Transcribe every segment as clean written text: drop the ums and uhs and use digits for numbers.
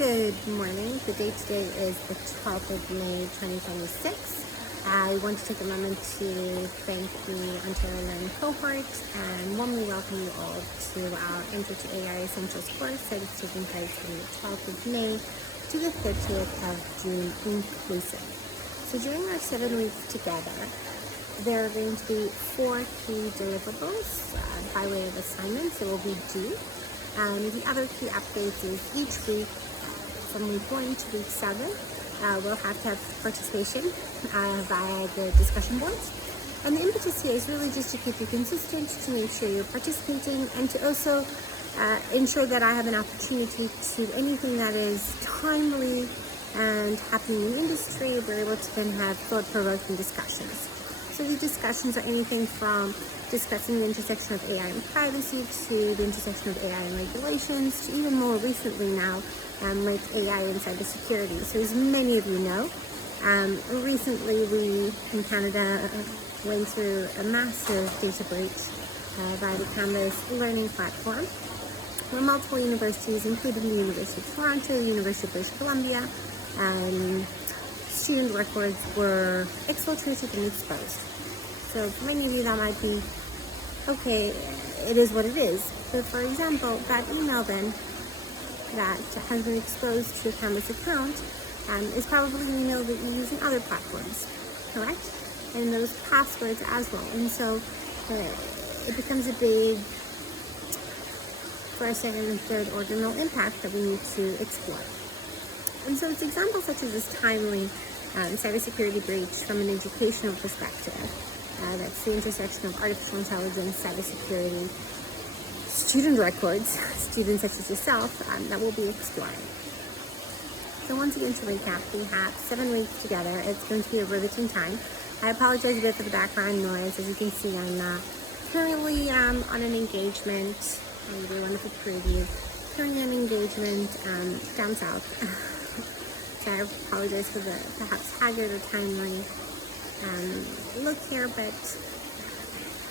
Good morning. The date today is the 12th of May 2026. I want to take a moment to thank the OntarioLearn Cohort and warmly welcome you all to our Intro to AI Essentials course that is taking place from the 12th of May to the 30th of June inclusive. So during our 7 weeks together, there are going to be 4 key deliverables by way of assignments that will be due. The other key updates is each week from week 1 to week 7, we'll have to have participation via the discussion boards. And the impetus here is really just to keep you consistent, to make sure you're participating, and to also ensure that I have an opportunity to anything that is timely and happening in industry, we're able to then have thought-provoking discussions. So these discussions are anything from discussing the intersection of AI and privacy to the intersection of AI and regulations to even more recently now like AI and cybersecurity. So as many of you know, recently we in Canada went through a massive data breach by the Canvas learning platform, where multiple universities, including the University of Toronto, the University of British Columbia, student records were exfiltrated and exposed. So for many of you that might be, okay, it is what it is. But for example, that email then that has been exposed to a Canvas account is probably an email that you use in other platforms, correct? And those passwords as well. And so it becomes a big first, second, and third ordinal impact that we need to explore. And so it's examples such as this timely cybersecurity breach from an educational perspective. That's the intersection of artificial intelligence, cybersecurity, student records, students such as yourself, that we'll be exploring. So once again, to recap, we have 7 weeks together. It's going to be a riveting time. I apologize a bit for the background noise. As you can see, I'm currently on an engagement. I'll give you a wonderful preview. Currently on engagement down south. So I apologize for the perhaps haggard or timely look here, but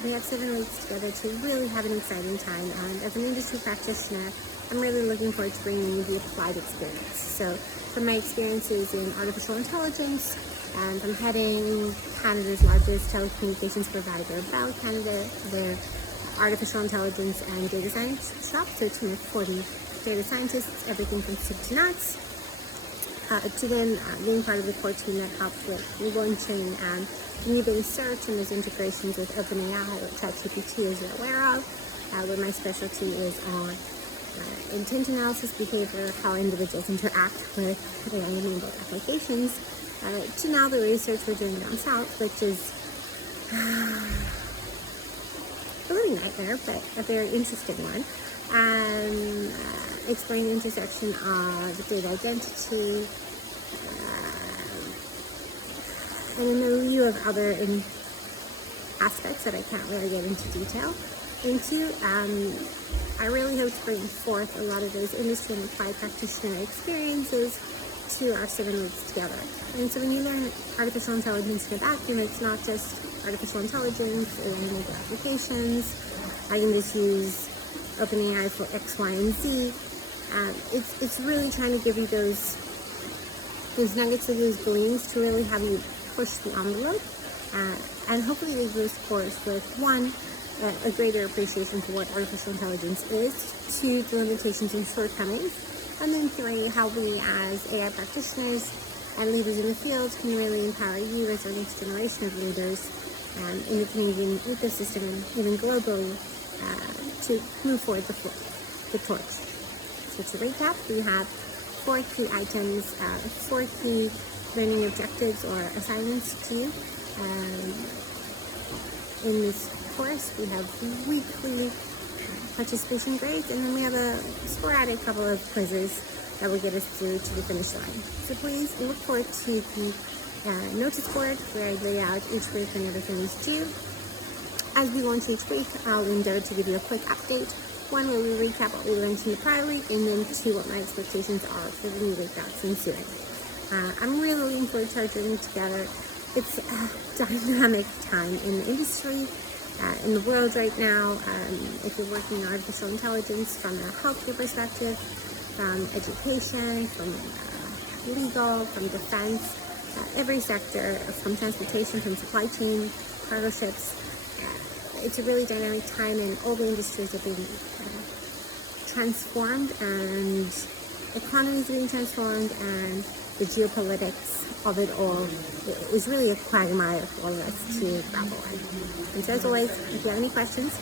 we have 7 weeks together to really have an exciting time. And as an industry practitioner, I'm really looking forward to bringing you the applied experience. So from my experiences in artificial intelligence, and I'm heading Canada's largest telecommunications provider, Bell Canada, their artificial intelligence and data science shop, so a team of 40 data scientists, everything from soup to nuts, to then being part of the core team that helped with launching new base search and those integrations with OpenAI or ChatGPT, as you're aware of, where my specialty is on intent analysis, behavior, how individuals interact with AI-enabled applications, to now the research we're doing down south, which is a little nightmare, but a very interesting one. Exploring the intersection of data identity and a milieu of other aspects that I can't really get into detail into. I really hope to bring forth a lot of those industry and applied practitioner experiences to our 7 weeks together. And so when you learn artificial intelligence in a vacuum, it's not just artificial intelligence, AI-enabled applications. I can just use OpenAI for X, Y, and Z. It's really trying to give you those nuggets of those gleams to really have you push the envelope and hopefully leave this course with 1, a greater appreciation for what artificial intelligence is, 2, the limitations and shortcomings, and then 3, how we as AI practitioners and leaders in the field can really empower you as our next generation of leaders in the Canadian ecosystem and even globally to move forward the torch. So to recap, we have 4 key items, 4 key learning objectives or assignments to you. In this course, we have weekly participation grades, and then we have a sporadic couple of quizzes that will get us through to the finish line. So please look forward to the notice board where I lay out each week and everything is due. As we launch each week, I'll endeavor to give you a quick update. 1, where we recap what we learned in the prior week, and then 2, what my expectations are for the new week that's ensuing. I'm really looking forward to our journey together. It's a dynamic time in the industry, in the world right now. If you're working in artificial intelligence from a healthcare perspective, from education, from legal, from defense, every sector, from transportation, from supply chain, cargo ships. It's a really dynamic time, and all the industries are being transformed, and economies are being transformed, and the geopolitics of it all is really a quagmire for all of us to grapple with. And so as always, if you have any questions,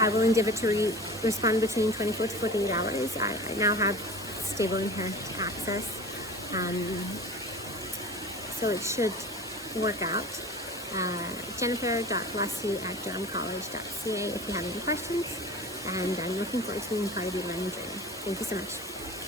I will endeavor to respond between 24 to 48 hours. I now have stable internet access, so it should work out. Jennifer.Vlasiu@durhamcollege.ca if you have any questions, and I'm looking forward to being part of your learning journey. Thank you so much.